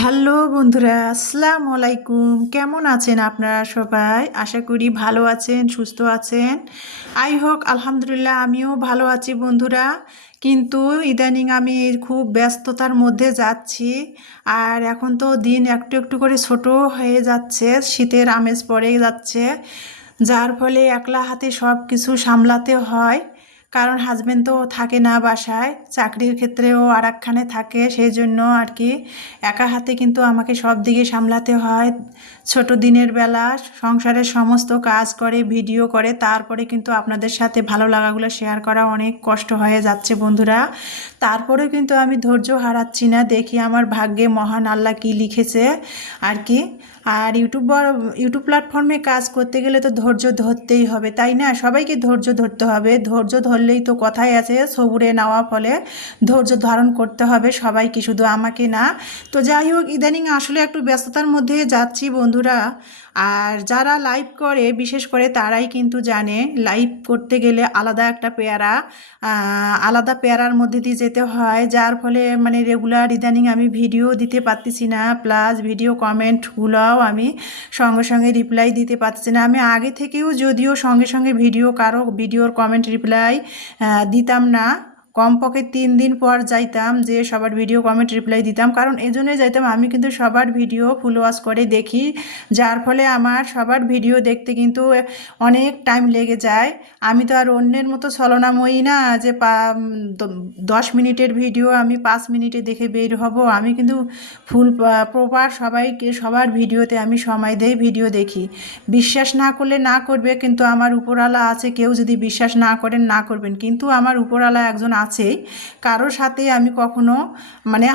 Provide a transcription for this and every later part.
Hello বন্ধুরা, আসসালামু আলাইকুম। কেমন আছেন আপনারা সবাই? আশা করি ভালো আছেন, সুস্থ আছেন। আই হোক আলহামদুলিল্লাহ, আমিও ভালো আছি বন্ধুরা। কিন্তু ইদানিং আমি খুব ব্যস্ততার মধ্যে যাচ্ছি। আর এখন তো দিন একটু একটু করে ছোট হয়ে যাচ্ছে, শীতের আমেজ পড়ে যাচ্ছে, যার ফলে একলা হাতে সব কিছু সামলাতে হয়। কারণ হাজবেন্ড তো থাকে না বাসায়, চাকরির ক্ষেত্রেও আর একখানে থাকে, সেই জন্য আর কি একা হাতে কিন্তু আমাকে সব দিকে সামলাতে হয়। ছোট দিনের বেলা সংসারের সমস্ত কাজ করে, ভিডিও করে, তারপরে কিন্তু আপনাদের সাথে ভালো লাগাগুলো শেয়ার করা অনেক কষ্ট হয়ে যাচ্ছে বন্ধুরা। তারপরেও কিন্তু আমি ধৈর্য হারাচ্ছি না, দেখি আমার ভাগ্যে মহান আল্লাহ কি লিখেছে আর কি। আর ইউটিউব প্ল্যাটফর্মে কাজ করতে গেলে তো ধৈর্য ধরতেই হবে, তাই না? সবাইকে ধৈর্য ধরতে হবে, ধৈর্য ধরলেই তো কথাই আছে সবুরে নেওয়া ফলে ধৈর্য ধারণ করতে হবে সবাইকে, শুধু আমাকে না। তো যাই হোক, ইদানিং আসলে একটু ব্যস্ততার মধ্যে যাচ্ছি বন্ধুরা। আর যারা লাইভ করে বিশেষ করে তারাই কিন্তু জানে লাইভ করতে গেলে আলাদা একটা পেয়ারা, আলাদা পেয়ারার মধ্যে দিয়ে যেতে হয়, যার ফলে মানে রেগুলার ইদানিং আমি ভিডিও দিতে পারতেছি না, প্লাস ভিডিও কমেন্টগুলোও আমি সঙ্গে সঙ্গে রিপ্লাই দিতে পারতেছি না। আমি আগে থেকেও যদিও সঙ্গে সঙ্গে কারো ভিডিওর কমেন্ট রিপ্লাই দিতাম না, কমপক্ষে 3 দিন পর যাইতাম, যে সবার ভিডিও কমেন্ট রিপ্লাই দিতাম। কারণ এই জন্যই যাইতাম, আমি কিন্তু সবার ভিডিও ফুল ওয়াচ করে দেখি, যার ফলে আমার সবার ভিডিও দেখতে কিন্তু অনেক টাইম লেগে যায়। আমি তো আর অন্যের মতো ছলনাময়ী না যে 10 মিনিটের ভিডিও আমি 5 মিনিটে দেখে বের হব। আমি কিন্তু ফুল প্রপার সবার ভিডিওতে আমি সময় দেই, ভিডিও দেখি। বিশ্বাস না করলে না করবে, কিন্তু আমার উপরওয়ালা আছে, কেউ যদি বিশ্বাস না করেন না করবেন, কিন্তু আমার উপরওয়ালা একজন আছেই। কারোর সাথে আমি কখনো মানে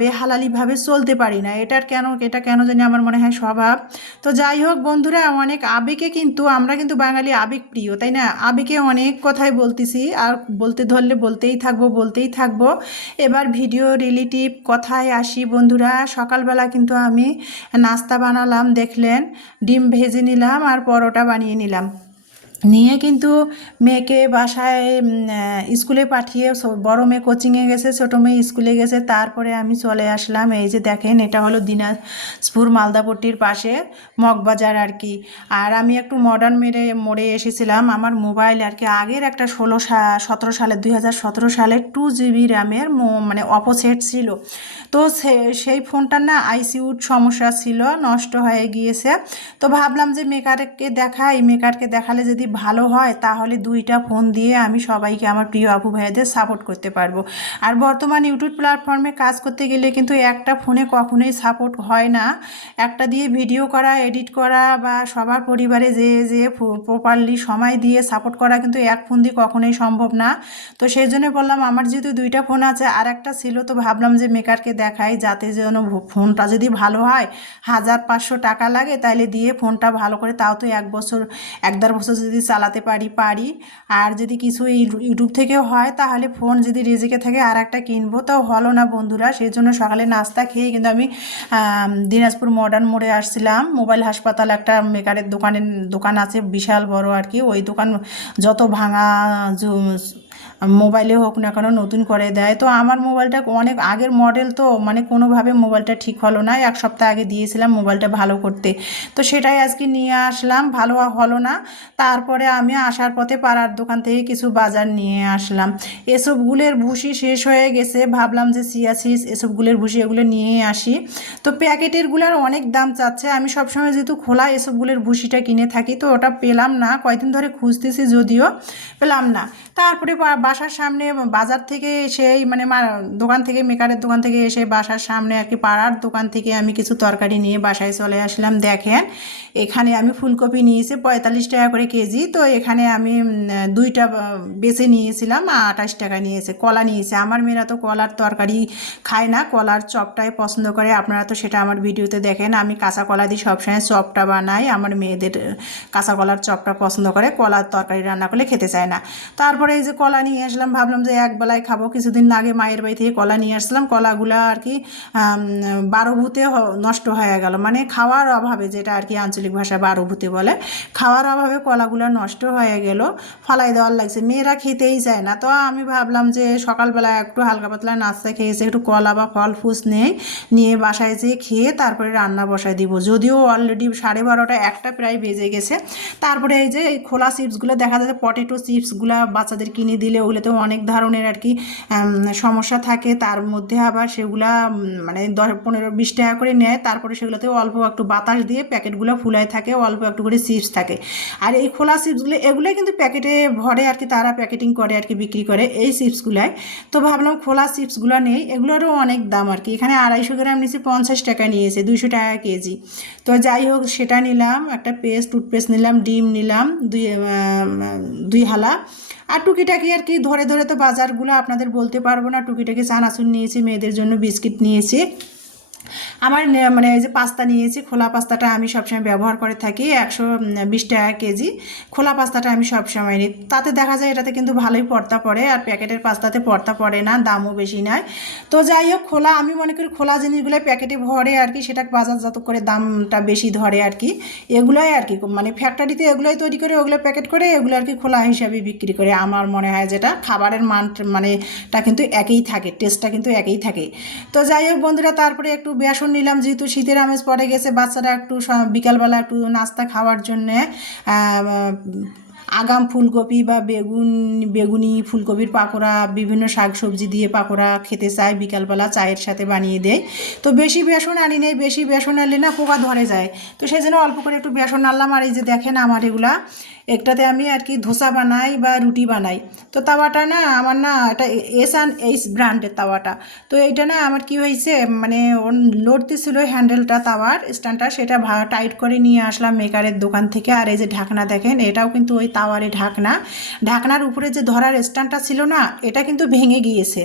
বেহালালিভাবে চলতে পারি না। এটা কেন জানি আমার মনে হয় স্বভাব। তো যাই হোক বন্ধুরা, অনেক আবেগে কিন্তু আমরা কিন্তু বাঙালি আবেগ প্রিয়, তাই না? আবেগে অনেক কথাই বলতেছি, আর বলতে ধরলে বলতেই থাকবো। এবার ভিডিও রিলেটিভ কথায় আসি বন্ধুরা। সকালবেলা কিন্তু আমি নাস্তা বানালাম, দেখলেন, ডিম ভেজে নিলাম আর পরোটা বানিয়ে নিলাম, নিয়ে কিন্তু মেয়েকে বাসায় স্কুলে পাঠিয়ে, বড় মেয়ে কোচিংয়ে গেছে, ছোটো মেয়ে স্কুলে গেছে, তারপরে আমি চলে আসলাম। এই যে দেখেন, এটা হলো দিনাজপুর মালদাপট্টির পাশে মগবাজার আর কি। আর আমি একটু মডার্ন মোড়ে এসেছিলাম। আমার মোবাইল আর কি আগের একটা 17 সালের 2017 সালের 2 GB র্যামের মানে অপো সেট ছিল। তো সেই ফোনটার না আইসিইউর সমস্যা ছিল, নষ্ট হয়ে গিয়েছে। তো ভাবলাম যে মেকারকে দেখালে যদি ভালো হয়, তাহলে 2টা ফোন দিয়ে আমি সবাইকে, আমার প্রিয় আপু ভাইয়াদের সাপোর্ট করতে পারবো। আর বর্তমান ইউটিউব প্ল্যাটফর্মে কাজ করতে গেলে কিন্তু একটা ফোনে কখনোই সাপোর্ট হয় না। একটা দিয়ে ভিডিও করা, এডিট করা, বা সবার পরিবারে যে প্রপারলি সময় দিয়ে সাপোর্ট করা কিন্তু এক ফোন দিয়ে কখনোই সম্ভব না। তো সেই জন্য বললাম, আমার যেহেতু 2টা ফোন আছে, আর একটা ছিল, তো ভাবলাম যে মেকারকে দেখাই, যাতে যেন ফোনটা যদি ভালো হয়, 1500 টাকা লাগে, তাইলে দিয়ে ফোনটা ভালো করে, তাও তো 1 বছর 1.5 বছর যদি চালাতে পারি। আর যদি কিছু ইউটিউব থেকেও হয়, তাহলে ফোন যদি রিজিকে থাকে আর একটা কিনবো। তো হলো না বন্ধুরা, সেই জন্য সকালে নাস্তা খেয়ে কিন্তু আমি দিনাজপুর মডার্ন মোড়ে আসছিলাম। মোবাইল হাসপাতাল একটা মেকারের দোকান আছে, বিশাল বড় আর কি। ওই দোকান যত ভাঙা মোবাইলে হোক না কেন নতুন করে দেয়। তো আমার মোবাইলটা অনেক আগের মডেল, তো মানে কোনোভাবে মোবাইলটা ঠিক হলো না। 1 সপ্তাহ আগে দিয়েছিলাম মোবাইলটা ভালো করতে, তো সেটাই আজকে নিয়ে আসলাম, ভালো হলো না। তারপরে আমি আসার পথে পাড়ার দোকান থেকে কিছু বাজার নিয়ে আসলাম। এসবগুলের ভুসি শেষ হয়ে গেছে, ভাবলাম যে সিয়াসিস এসবগুলের ভুসি এগুলো নিয়ে আসি। তো প্যাকেটেরগুলোর অনেক দাম চাচ্ছে। আমি সবসময় যেহেতু খোলা এসবগুলের ভুসিটা কিনে থাকি, তো ওটা পেলাম না, কয়দিন ধরে খুঁজতেছি যদিও পেলাম না। তারপরে বাসার সামনে বাজার থেকে এসেই মানে মেকারের দোকান থেকে এসে বাসার সামনে আর কি পাড়ার দোকান থেকে আমি কিছু তরকারি নিয়ে বাসায় চলে আসলাম। দেখেন, এখানে আমি ফুলকপি নিয়েছি 45 টাকা করে কেজি। তো এখানে আমি 2টা বেছে নিয়েছিলাম, 28 টাকা নিয়েছে। কলা নিয়েছে, আমার মেয়েরা তো কলার তরকারি খায় না, কলার চপটাই পছন্দ করে। আপনারা তো সেটা আমার ভিডিওতে দেখেন, আমি কাঁচা কলা দিয়ে সবসময় চপটা বানাই। আমার মেয়েদের কাঁচা কলার চপটা পছন্দ করে, কলার তরকারি রান্না করলে খেতে চায় না। তারপরে এই যে কলা নিয়ে নিয়ে আসলাম, ভাবলাম যে এক বেলায় খাবো। কিছুদিন আগে মায়ের বাড়ি থেকে কলা নিয়ে আসলাম, কলাগুলো আর কি 12 ভূতে নষ্ট হয়ে গেল, মানে খাওয়ার অভাবে, যেটা আর কি আঞ্চলিক ভাষা 12 ভূতে বলে, খাওয়ার অভাবে কলাগুলো নষ্ট হয়ে গেল, ফালাই দেওয়ার লাগছে। মেয়েরা খেতেই চায় না। তো আমি ভাবলাম যে সকালবেলা একটু হালকা পাতলা নাস্তা খেয়েছে, একটু কলা বা ফল ফুস নিয়ে বাসায় যেয়ে খেয়ে তারপরে রান্না বসায় দিব। যদিও অলরেডি 12:30 একটা প্রায় বেজে গেছে। তারপরে এই যে এই খোলা চিপসগুলো দেখা যাচ্ছে, পটেটো চিপসগুলো বাচ্চাদের কিনে দিলে ওগুলোতেও অনেক ধরনের আর কি সমস্যা থাকে। তার মধ্যে আবার সেগুলা মানে 10, 15, 20 টাকা করে নেয়। তারপরে সেগুলোতেও অল্প একটু বাতাস দিয়ে প্যাকেটগুলো ফুলায় থাকে, অল্প একটু করে চিপস থাকে। আর এই খোলা চিপসগুলো এগুলোই কিন্তু প্যাকেটে ভরে আর কি, তারা প্যাকেটিং করে আর কি, বিক্রি করে এই চিপসগুলাই। তো ভাবলাম খোলা চিপসগুলো নেই, এগুলোরও অনেক দাম আর কি। এখানে 250 গ্রাম নিয়েছি 50 টাকা নিয়েছে, 200 টাকা কেজি। তো যাই হোক সেটা নিলাম, একটা টুথপেস্ট নিলাম, ডিম নিলাম, দুই হালা। আর টুকিটাকি আর কি ধরে ধরে তো বাজারগুলো আপনাদের বলতে পারবো না। টুকিটাকি চানাচুর নিয়েছি, মেয়েদের জন্য বিস্কিট নিয়েছি। আমার মানে এই যে পাস্তা নিয়েছি, খোলা পাস্তাটা আমি সবসময় ব্যবহার করে থাকি, 120 টাকা কেজি। খোলা পাস্তাটা আমি সবসময় নিই, তাতে দেখা যায় এটাতে কিন্তু ভালোই পর্তা পড়ে, আর প্যাকেটের পাস্তাতে পর্তা পড়ে না, দামও বেশি নয়। তো যাই হোক খোলা, আমি মনে করি খোলা জিনিসগুলো প্যাকেটে ভরে আর কি, সেটা বাজারজাত করে দামটা বেশি ধরে আর কি। এগুলোই আর কি মানে ফ্যাক্টরিতে এগুলোই তৈরি করে, ওগুলো প্যাকেট করে, এগুলো আর কি খোলা হিসাবে বিক্রি করে। আমার মনে হয় যেটা খাবারের মান মানেটা কিন্তু একই থাকে, টেস্টটা কিন্তু একই থাকে। তো যাই হোক বন্ধুরা, তারপরে একটু বেসন নিলাম, যেহেতু শীতের আমেজ পড়ে গেছে, বাচ্চারা একটু বিকালবেলা একটু নাস্তা খাওয়ার জন্যে আগাম ফুলকপি বা বেগুনি ফুলকপির পাকোড়া, বিভিন্ন শাক সবজি দিয়ে পাকোড়া খেতে চায়, বিকালবেলা চায়ের সাথে বানিয়ে দেয়। তো বেশি বেসন আনি নেই, বেশি বেসন আনলে না পোকা ধরে যায়। তো সেই জন্য অল্প করে একটু বেসন আনলাম। আর এই যে দেখেন আমার এগুলা, একটাতে আমি আর কি ধোসা বানাই বা রুটি বানাই। তো তাওয়াটা না আমার না, এটা S&H ব্র্যান্ডের তাওয়াটা। তো এইটা না আমার কি হয়েছে, মানে লড়তে ছিল হ্যান্ডেলটা, তাওয়ার স্ট্যান্ডটা, সেটা টাইট করে নিয়ে আসলাম মেকারের দোকান থেকে। আর এই যে ঢাকনা দেখেন, এটাও কিন্তু ওই তাওয়ারে ঢাকনা। ঢাকনার উপরে যে ধরার স্ট্যান্ডটা ছিল না, এটা কিন্তু ভেঙে গিয়েছে।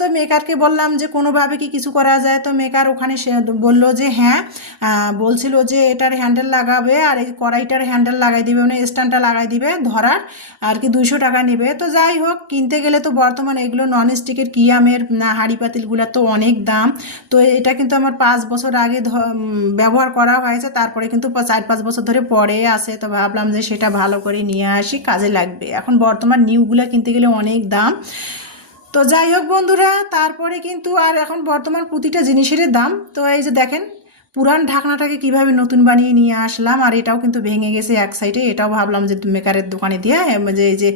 তো মেকারকে বললাম যে কোনোভাবে কি কিছু করা যায়। তো মেকার ওখানে সে বললো যে হ্যাঁ, বলছিল যে এটার হ্যান্ডেল লাগাবে, আর এই কড়াইটার হ্যান্ডেল লাগাই দিবে, মানে স্ট্যান্ডটা লাগাই দিবে ধরার, আর কি 200 টাকা নেবে। তো যাই হোক কিনতে গেলে তো বর্তমানে এগুলো নন স্টিকের কিয়ামের হাঁড়ি পাতিলগুলো তো অনেক দাম। তো এটা কিন্তু আমার 5 বছর আগে ব্যবহার করা হয়েছে, তারপরে কিন্তু 4-5 বছর ধরে পরে আসে। তো ভাবলাম যে সেটা ভালো করে নিয়ে আসি, কাজে লাগবে। এখন বর্তমান নিউগুলো কিনতে গেলে অনেক দাম। তো যাই হোক বন্ধুরা, তারপরে কিন্তু আর এখন বর্তমান প্রতিটা জিনিসের দাম। তো এই যে দেখেন পুরান ঢাকনাটাকে কিভাবে নতুন বানিয়ে নিয়ে আসলাম, আর এটাও কিন্তু ভেঙে গেছে এক সাইডে। এটাও ভাবলাম যে মেকারের দোকানে দিয়ে যে এই যে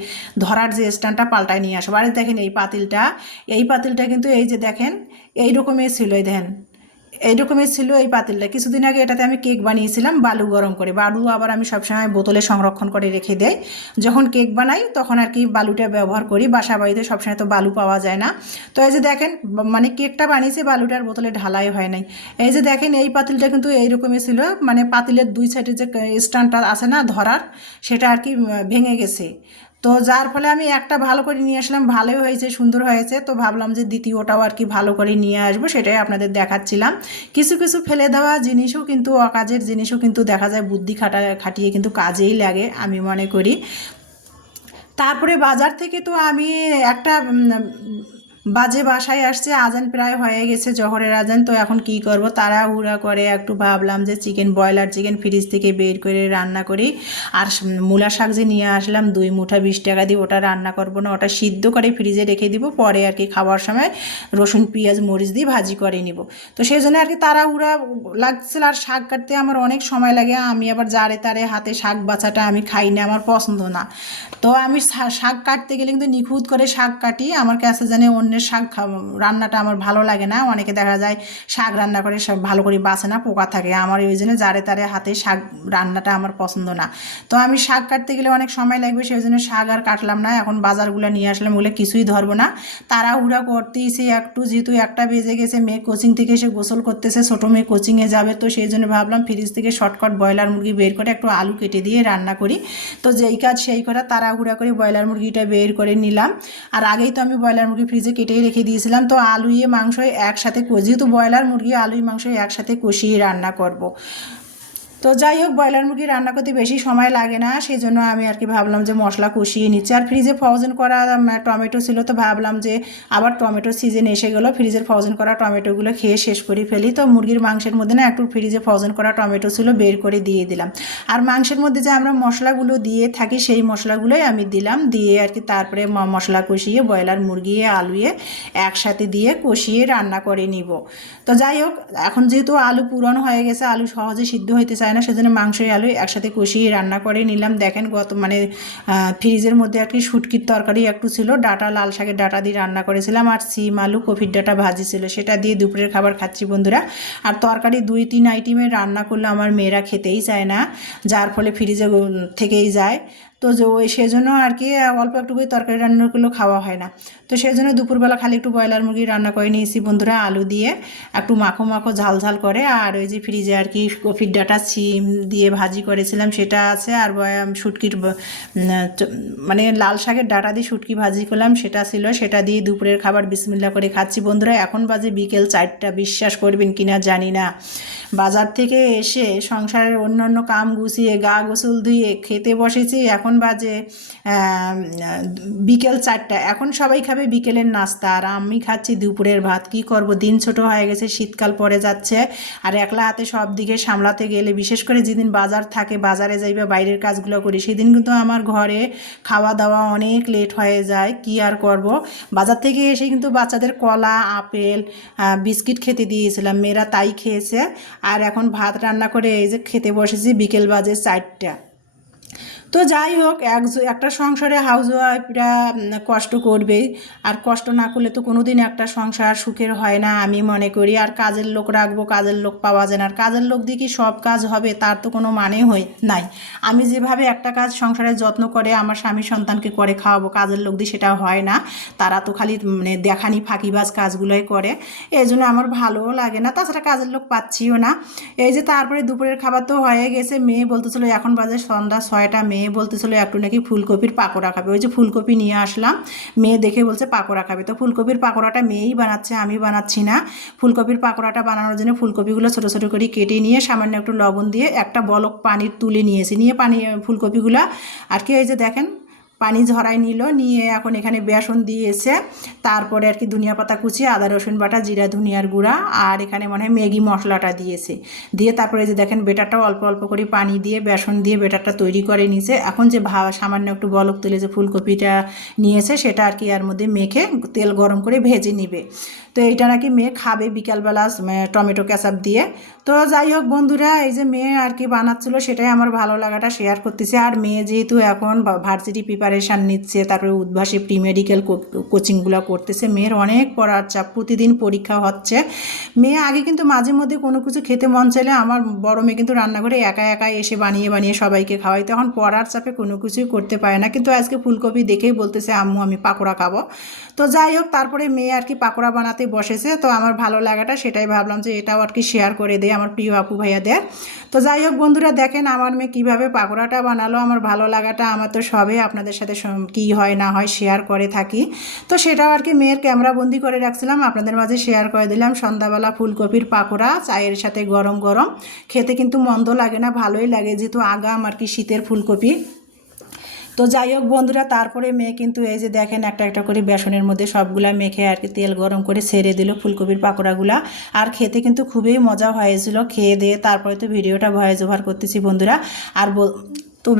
ধরার যে স্ট্যান্ডটা পাল্টায় নিয়ে আসবো। আর দেখেন এই পাতিলটা কিন্তু এই যে দেখেন এই রকমের ছিল, এই দেখেন এই রকমের ছিল এই পাতিলটা। কিছুদিন আগে এটাতে আমি কেক বানিয়েছিলাম, বালু গরম করে। বালু আবার আমি সবসময় বোতলে সংরক্ষণ করে রেখে দেই, যখন কেক বানাই তখন আর কি বালুটা ব্যবহার করি। বাসা বাড়িতে সবসময় তো বালু পাওয়া যায় না। তো এই যে দেখেন মানে কেকটা বানিয়েছে, বালুটার বোতলে ঢালাই হয় নাই। এই যে দেখেন এই পাতিলটা কিন্তু এইরকমই ছিল, মানে পাতিলের দুই সাইডে যে স্ট্যান্ডটা আছে না ধরার, সেটা আর কি ভেঙে গেছে। তো যার ফলে আমি একটা ভালো করে নিয়ে আসলাম, ভালোই হয়েছে, সুন্দর হয়েছে। তো ভাবলাম যে দ্বিতীয়টাও আর কি ভালো করে নিয়ে আসবো, সেটাই আপনাদের দেখাচ্ছিলাম। কিছু কিছু ফেলে দেওয়া জিনিসও কিন্তু, অকাজের জিনিসও কিন্তু দেখা যায় বুদ্ধি খাটিয়ে কিন্তু কাজেই লাগে, আমি মনে করি। তারপরে বাজার থেকে তো আমি একটা বাজে বাসায় আসছে, আজান প্রায় হয়ে গেছে, জহরের আজান। তো এখন কি করব, তাড়াহুড়া করে একটু ভাবলাম যে ব্রয়লার চিকেন ফ্রিজ থেকে বের করে রান্না করি। আর মূলা শাক যে নিয়ে আসলাম 2 মুঠা 20 টাকা দিয়ে, ওটা রান্না করব না, ওটা সিদ্ধ করে ফ্রিজে রেখে দিব, পরে আর কি খাওয়ার সময় রসুন পেঁয়াজ মরিচ দিয়ে ভাজি করে নিব। তো সেই জন্য আর কি তাড়াহুড়া লাগছিল। আর শাক কাটতে আমার অনেক সময় লাগে, আমি আবার জারে তারে হাতে শাক বাছাটা আমি খাই না, আমার পছন্দ না। তো আমি শাক কাটতে গেলে কিন্তু নিখুঁত করে শাক কাটি। আমার কাছে জানে অন্যের শাক রান্নাটা আমার ভালো লাগে না। অনেকে দেখা যায় শাক রান্না করে সব ভালো করে বাছে না, পোকা থাকে। আমার ওই জন্য জারে তারে হাতে শাক রান্নাটা আমার পছন্দ না। তো আমি শাক কাটতে গেলে অনেক সময় লাগবে, সেই জন্য শাক আর কাটলাম না। এখন বাজারগুলো নিয়ে আসলাম, ওগুলো কিছুই ধরবো না, তাড়াহুড়া করতেইছি একটু, যেহেতু 1টা বেজে গেছে, মেয়ে কোচিং থেকে এসে গোসল করতেছে, ছোটো মেয়ে কোচিংয়ে যাবে। তো সেই জন্য ভাবলাম ফ্রিজ থেকে শর্টকাট ব্রয়লার মুরগি বের করে একটু আলু কেটে দিয়ে রান্না করি। তো যেই কাজ সেই করা, তাড়াহুড়া করে ব্রয়লার মুরগিটা বের করে নিলাম। আর আগেই তো আমি ব্রয়লার মুরগি ফ্রিজে কেটেই রেখে দিয়েছিলাম। তো আলুয়ে মাংস একসাথে, যেহেতু ব্রয়লার মুরগি আলুই মাংস একসাথে কষিয়ে রান্না করব। তো যাই হোক, ব্রয়লার মুরগি রান্না করতে বেশি সময় লাগে না, সেই জন্য আমি আর কি ভাবলাম যে মশলা কষিয়ে নিচ্ছি। আর ফ্রিজে ফ্রোজেন করা টমেটো ছিল, তো ভাবলাম যে আবার টমেটোর সিজন এসে গেলো, ফ্রিজের ফ্রোজেন করা টমেটোগুলো খেয়ে শেষ করে ফেলি। তো মুরগির মাংসের মধ্যে না একটু ফ্রিজে ফ্রোজেন করা টমেটো ছিল, বের করে দিয়ে দিলাম। আর মাংসের মধ্যে যে আমরা মশলাগুলো দিয়ে থাকি সেই মশলাগুলোই আমি দিলাম, দিয়ে আর কি তারপরে মশলা কষিয়ে ব্রয়লার মুরগি আলুয়ে একসাথে দিয়ে কষিয়ে রান্না করে নিব। তো যাই হোক, এখন যেহেতু আলু পুরনো হয়ে গেছে, আলু সহজে সিদ্ধ হইতে চায় না, সেজন্য মাংসের আলু একসাথে কষিয়ে রান্না করে নিলাম। দেখেন ফ্রিজের মধ্যে আর কি শুটকির তরকারি একটু ছিল, ডাটা লাল শাকের ডাটা দিয়ে রান্না করেছিলাম, আর সিম আলু কফির ডাটা ভাজি ছিল, সেটা দিয়ে দুপুরের খাবার খাচ্ছি বন্ধুরা। আর তরকারি 2-3 আইটেমের রান্না করলে আমার মেয়েরা খেতেই চায় না, যার ফলে ফ্রিজে থেকেই যায়। তো ওই সেজন্য আর কি অল্প একটু করে তরকারি রান্না করলেও খাওয়া হয় না। তো সেই জন্য দুপুরবেলা খালি একটু ব্রয়লার মুরগি রান্না করে নিয়েছি বন্ধুরা, আলু দিয়ে একটু মাখো মাখো ঝাল ঝাল করে। আর ওই যে ফ্রিজে আর কি কফির ডাটা সিম দিয়ে ভাজি করেছিলাম সেটা আছে, আর শুটকির লাল শাকের ডাটা দিয়ে শুটকি ভাজি করলাম সেটা ছিল, সেটা দিয়ে দুপুরের খাবার বিসমিল্লা করে খাচ্ছি বন্ধুরা। এখন বাজে বিকেল 4টা, বিশ্বাস করবেন কিনা জানি না। বাজার থেকে এসে সংসারের অন্যান্য কাম গুছিয়ে গা গোসল ধুয়ে খেতে বসেছি, এখন বাজে বিকেল 4টা। এখন সবাই খাবে বিকেলের নাস্তা, আর আমি খাচ্ছি দুপুরের ভাত। কি করব, দিন ছোট হয়ে গেছে, শীতকাল পড়ে যাচ্ছে, আর একলা হাতে সব দিকে সামলাতে গেলে, বিশেষ করে যেদিন বাজার থাকে, বাজারে যাইবা বাইরের কাজগুলো করি, সেদিন কিন্তু আমার ঘরে খাওয়া দাওয়া অনেক লেট হয়ে যায়। কি আর করব, বাজার থেকে এসে কিন্তু বাচ্চাদের কলা আপেল বিস্কিট খেতে দিয়েছিলাম, মেয়েরা তাই খেয়েছে। আর এখন ভাত রান্না করে এই যে খেতে বসেছি, বিকেল বাজে 4টা। তো যাই হোক, একটা সংসারে হাউসওয়াইফরা কষ্ট করবেই, আর কষ্ট না করলে তো কোনো দিন একটা সংসার সুখের হয় না আমি মনে করি। আর কাজের লোক রাখবো, কাজের লোক পাওয়া যায় না, আর কাজের লোক দিয়ে কি সব কাজ হবে তার তো কোনো মানে নাই। আমি যেভাবে একটা কাজ সংসারের যত্ন করে আমার স্বামী সন্তানকে করে খাওয়াবো, কাজের লোক দিয়ে সেটা হয় না। তারা তো খালি দেখানি ফাঁকিবাজ কাজগুলোই করে, এই জন্য আমার ভালোও লাগে না, তাছাড়া কাজের লোক পাচ্ছিও না। এই যে তারপরে দুপুরের খাবার তো হয়ে গেছে, মেয়ে বলতেছিল, এখন বাজে সন্ধ্যা 6টা, মেয়ে বলতেছিল একটু নাকি ফুলকপির পাকোড়া খাবে। ওই যে ফুলকপি নিয়ে আসলাম, মেয়ে দেখে বলছে পাকোড়া খাবে। তো ফুলকপির পাকোড়াটা মেয়েই বানাচ্ছে, আমি বানাচ্ছি না। ফুলকপির পাকোড়াটা বানানোর জন্য ফুলকপিগুলো ছোটো ছোটো করে কেটে নিয়ে সামান্য একটু লবণ দিয়ে একটা বলক পানির তুলে নিয়েছি, নিয়ে ফুলকপিগুলো আর কি এই যে দেখেন পানি ঝরাই নিয়ে এখন এখানে বেসন দিয়েছে, তারপরে আর কি ধনিয়া পাতা কুচি, আদা রসুন বাটা, জিরা ধনিয়ার গুঁড়া, আর এখানে মনে হয় ম্যাগি মশলাটা দিয়েছে, দিয়ে তারপরে যে দেখেন বেটারটাও অল্প অল্প করে পানি দিয়ে বেসন দিয়ে বেটারটা তৈরি করে নিয়েছে। এখন যে সামান্য একটু বলক তুলে যে ফুলকপিটা নিয়েছে সেটা আর কি এর মধ্যে মেখে তেল গরম করে ভেজে নিবে। তো এইটা নাকি মেয়ে খাবে বিকালবেলা টমেটো কেচাপ দিয়ে। তো যাই হোক বন্ধুরা, এই যে মেয়ে আর কি বানাচ্ছিলো সেটাই আমার ভালো লাগাটা শেয়ার করতেছে। আর মেয়ে যেহেতু এখন ভার্সিটি প্রিপারেশান নিচ্ছে, তারপরে উদ্ভাসী প্রি মেডিকেল কোচিংগুলো করতেছে, মেয়ের অনেক পড়ার চাপ, প্রতিদিন পরীক্ষা হচ্ছে। মেয়ে আগে কিন্তু মাঝে মধ্যে কোনো কিছু খেতে মন চাইলে আমার বড় মেয়ে কিন্তু রান্নাঘরে একা একাই এসে বানিয়ে বানিয়ে সবাইকে খাওয়াই, তখন পড়ার চাপে কোনো কিছুই করতে পারে না। কিন্তু আজকে ফুলকপি দেখেই বলতেছে আম্মু আমি পাকোড়া খাবো। তো যাই হোক, তারপরে মেয়ে আর কি পাকোড়া বানাতে বসেছে। তো আমার ভালো লাগাটা সেটাই ভাবলাম যে এটাও আর কি শেয়ার করে দেয় আমার প্রিয় আপু ভাইয়াদের। তো যাই হোক বন্ধুরা, দেখেন আমার মেয়ে কীভাবে পাকোড়াটা বানালো, আমার ভালো লাগাটা আমার তো সবে আপনাদের সাথে কী হয় না হয় শেয়ার করে থাকি। তো সেটাও আর কি মেয়ের ক্যামেরাবন্দি করে রাখছিলাম, আপনাদের মাঝে শেয়ার করে দিলাম। সন্ধ্যাবেলা ফুলকপির পাকোড়া চায়ের সাথে গরম গরম খেতে কিন্তু মন্দ লাগে না, ভালোই লাগে, যেহেতু আগাম আর কি শীতের ফুলকপি। তো যাই হোক বন্ধুরা, তারপরে মেয়ে কিন্তু এই যে দেখেন একটা একটা করে বেসনের মধ্যে সবগুলা মেখে আর কি তেল গরম করে ছেড়ে দিল ফুলকপির পাকোড়াগুলা, আর খেতে কিন্তু খুবই মজা হয়েছিল। খেয়ে দিয়ে তারপরে তো ভিডিওটা ভয়েস ওভার করতেছি বন্ধুরা। আর তো